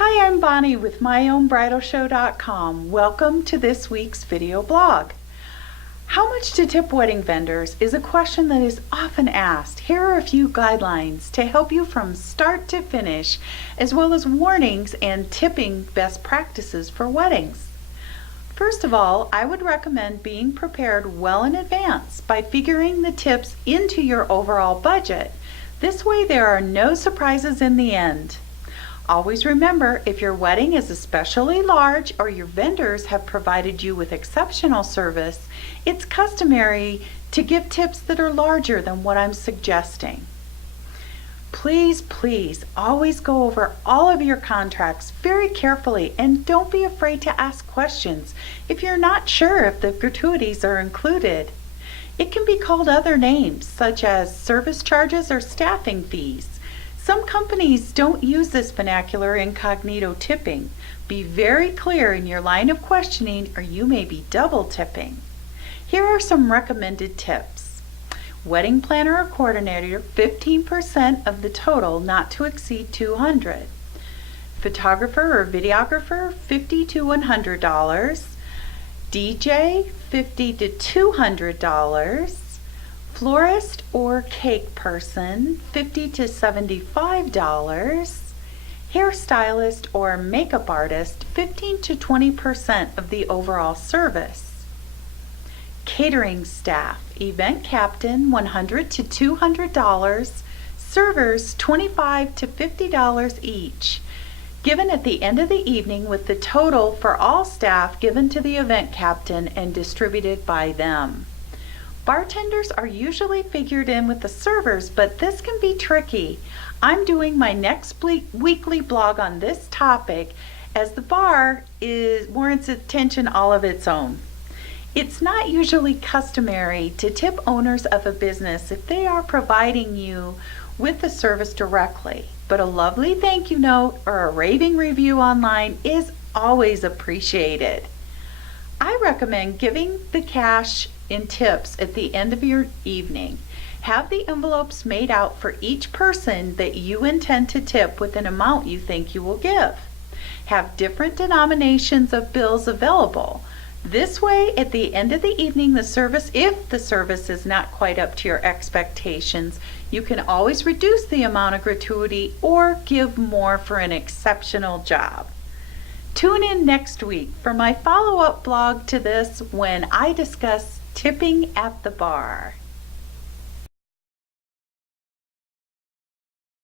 Hi, I'm Bonnie with myownbridalshow.com. Welcome to this week's video blog. How much to tip wedding vendors is a question that is often asked. Here are a few guidelines to help you from start to finish, as well as warnings and tipping best practices for weddings. First of all, I would recommend being prepared well in advance by figuring the tips into your overall budget. This way there are no surprises in the end. Always remember, if your wedding is especially large or your vendors have provided you with exceptional service, it's customary to give tips that are larger than what I'm suggesting. Please always go over all of your contracts very carefully and don't be afraid to ask questions if you're not sure if the gratuities are included. It can be called other names such as service charges or staffing fees. Some companies don't use this vernacular incognito tipping. Be very clear in your line of questioning or you may be double tipping. Here are some recommended tips. Wedding planner or coordinator, 15% of the total, not to exceed $200. Photographer or videographer, $50 to $100. DJ, $50 to $200. Florist or cake person, $50 to $75. Hairstylist or makeup artist, 15 to 20% of the overall service. Catering staff, event captain, $100 to $200. Servers, $25 to $50 each, given at the end of the evening with the total for all staff given to the event captain and distributed by them. Bartenders are usually figured in with the servers, but this can be tricky. I'm doing my next weekly blog on this topic as the bar warrants attention all of its own. It's not usually customary to tip owners of a business if they are providing you with the service directly, but a lovely thank you note or a raving review online is always appreciated. I recommend giving the cash in tips at the end of your evening. Have the envelopes made out for each person that you intend to tip with an amount you think you will give. Have different denominations of bills available. This way, at the end of the evening, if the service is not quite up to your expectations, you can always reduce the amount of gratuity or give more for an exceptional job. Tune in next week for my follow-up blog to this when I discuss tipping at the bar.